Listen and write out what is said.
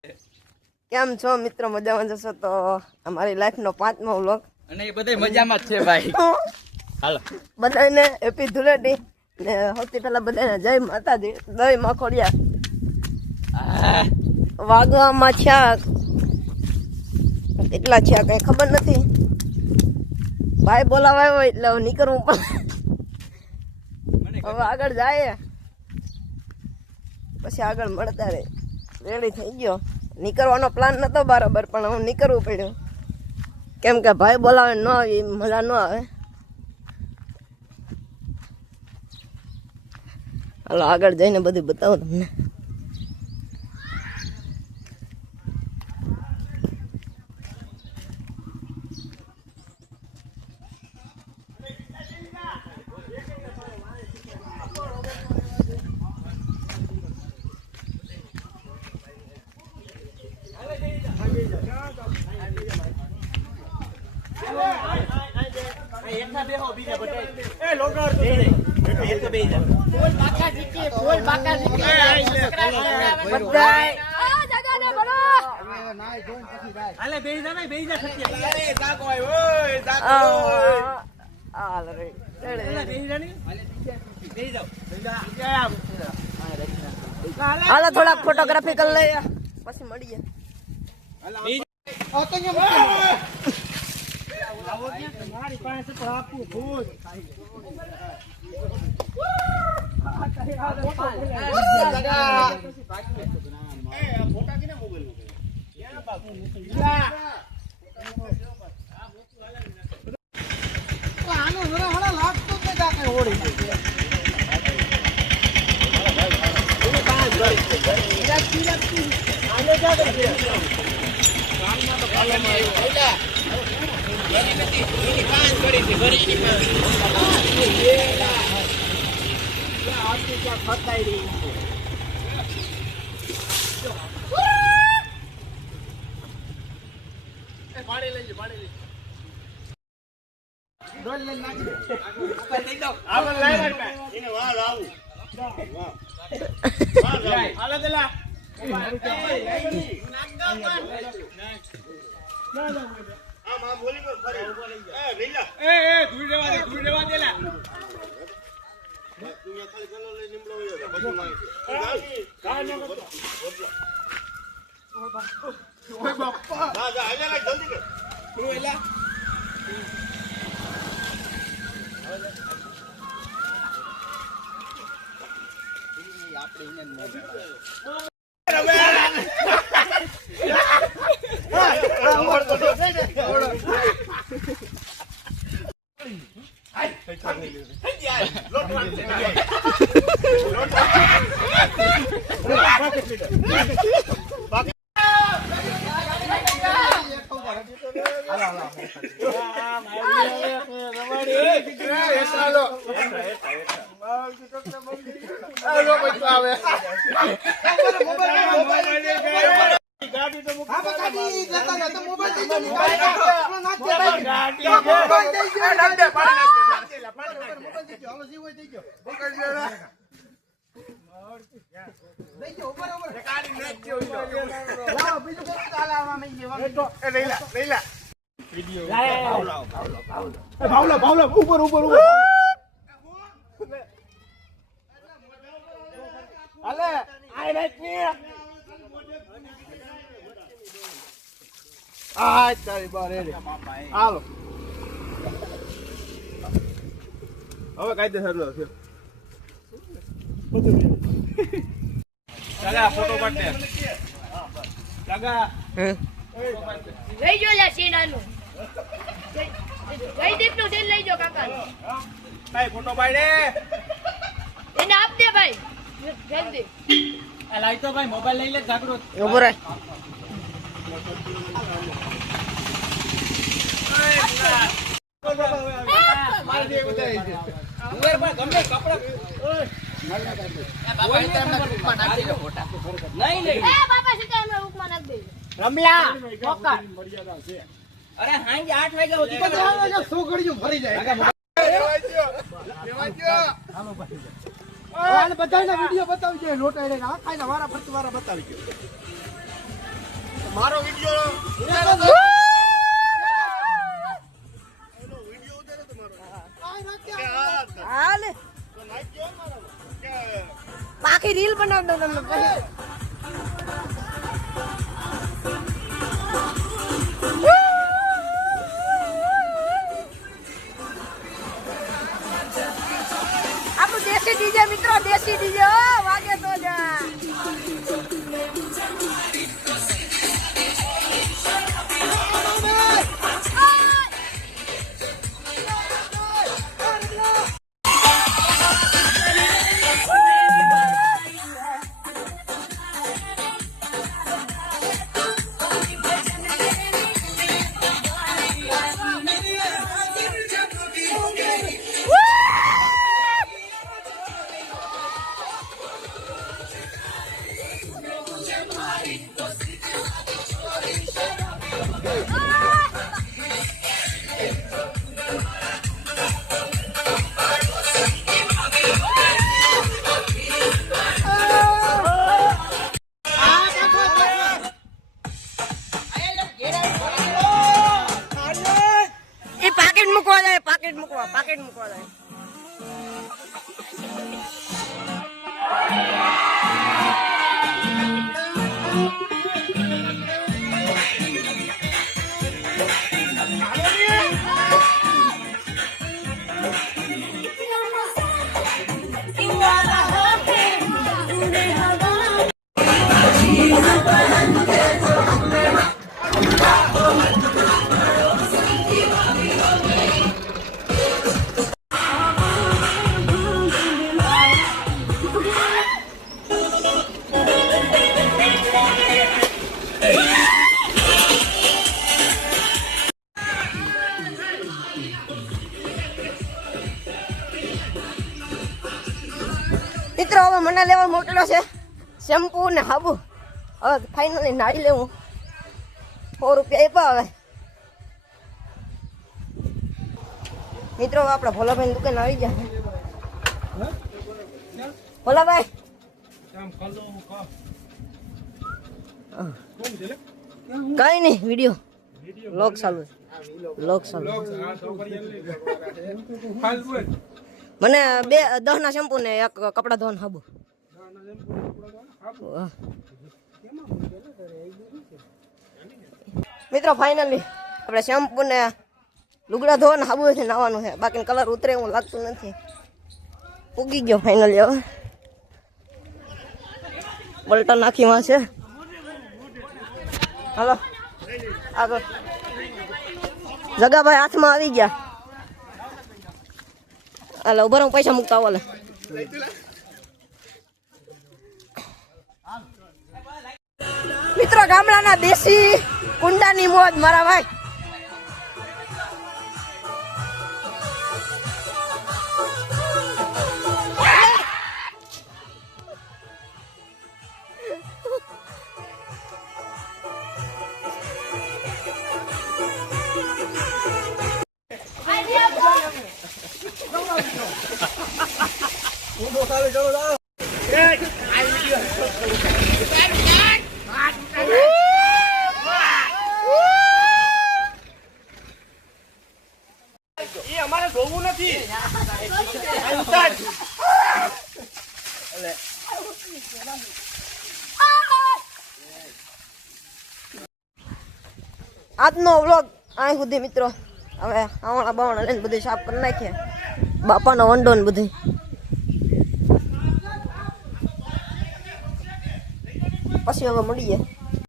કેમ છો મિત્રો? મજામાં જશો તો અમારી લાઈફનો 5મો વ્લોગ અને એ બધા મજામાં જ છે ભાઈ. હાલો બધાને હેપી ધૂળેટી ને સૌથી પહેલા બધાને જય માતાજી, જય માખોડિયા. વાગવામાં છ્યા કેટલા છ્યા કઈ ખબર નથી. ભાઈ બોલાવાયો હોય એટલે હવે નીકળવું પડે. હવે આગળ જાય પછી આગળ મળતા રહે. રેડી થઈ ગયો. નીકળવાનો પ્લાન નતો બરાબર, પણ હું નીકળવું પડ્યું કેમ કે ભાઈ બોલાવે ન આવે મજા ન આવે. હાલો આગળ જઈને બધું બતાવું તમને. હાલો થોડાક ફોટોગ્રાફી કરી લઈએ પછી મળીએ. હવે કાયદેસર લો છે. ફોટો પાડને લઈ જો લે સીનાનું લઈ દીપ નું દિલ લઈ જો કાકા ભાઈ ફોટો પાડે એને આપ દે ભાઈ જલ્દી આ લાઈ તો ભાઈ મોબાઈલ લઈ લે જાગૃત. ઉભો રહે. અરે હાંજે 8 વાગ્યા સુધી સો ઘડીઓ ફરી જાય. બધાના વિડીયો બતાવી જાય. લોટા આ ખાઈને વારા ફરતી વારા બતાવી ગયો. મારો વિડિયો હાલે બાકી રીલ બનાવ દો તમને પછી. આપણું દેશી ડીજે મિત્રો, દેશી ડીજે વાગે તો જા. એ પાકેટ મૂકવા જાય, પાકેટ મૂકવા જાય. મિત્રો હવે મને લેવા મોકલ્યો છે શેમ્પુ ને હાબુ. હવે ફાઇનલી નાળી લેવું. 100 રૂપિયા આપ્યા. હવે મિત્રો આપણે ભોલાભાઈ દુકાન આવી ગયા. ભોલાભાઈ કઈ નહીં, વિડીયો લોક ચાલુ છે. મને 10 ના શેમ્પુ ને એક કપડા ધોવાનું હાબુ. મિત્રો ફાઇનલી આપણે શેમ્પુ ને લુગડા ધોવાનું હાબુ છે, નાવાનું છે. બાકી કલર ઉતરે એવું લાગતું નથી. ઉગી ગયો ફાઇનલી. હવે બલ્ટા નાખીમાં છે. હાલો આગળ. જગાભાઈ હાથમાં આવી ગયા. હાલો ઉભા રહો, પૈસા મૂકતા આવો. મિત્રો ગામડાના દેશી કુંડાની મોજ મારા ભાઈ. એ અમારે જોવું નથી. આજનો વ્લોગ અહીં સુધી મિત્રો. હવે આવણા બાવણા લઈને બધું સાફ કરી નાખીએ. બાપાનો વંડો ને બધું. પછી હવે મળીએ.